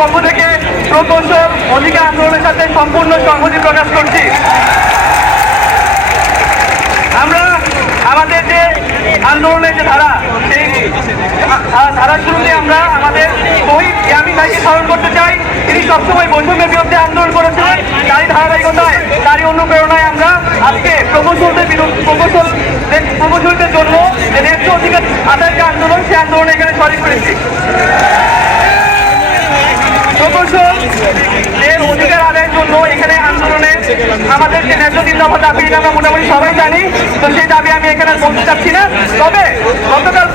পক্ষ থেকে প্রকৌশল অধিকার আন্দোলনের সাথে সম্পূর্ণ সংহতি প্রকাশ করছি। আমরা আমাদের যে আন্দোলনের যে ধারা, সেই ধারার শুরুতে আমরা আমাদের শহীদ ইয়ামি ভাইকে স্মরণ করতে চাই। তিনি সবসময় বৈষম্যের বিরুদ্ধে আন্দোলন করেছিলেন। তারই ধারাবাহিকতায়, তারই অনুপ্রেরণায় আমরা আজকে প্রকৌশলদের বিরুদ্ধে প্রকৌশল প্রকৌশলদের জন্য যে ন্যায্য অধিকার আদায়ের যে আন্দোলন, সেই আন্দোলনে এখানে শরিক করেছি প্রকৌশল এর অধিকার জন্য এখানে আন্দোলনে আমাদের ন্যায্য দফা দাবি আমরা মোটামুটি সবাই জানি। তো সেই দাবি আমি এখানে বলতে চাচ্ছি না। তবে গতকালকে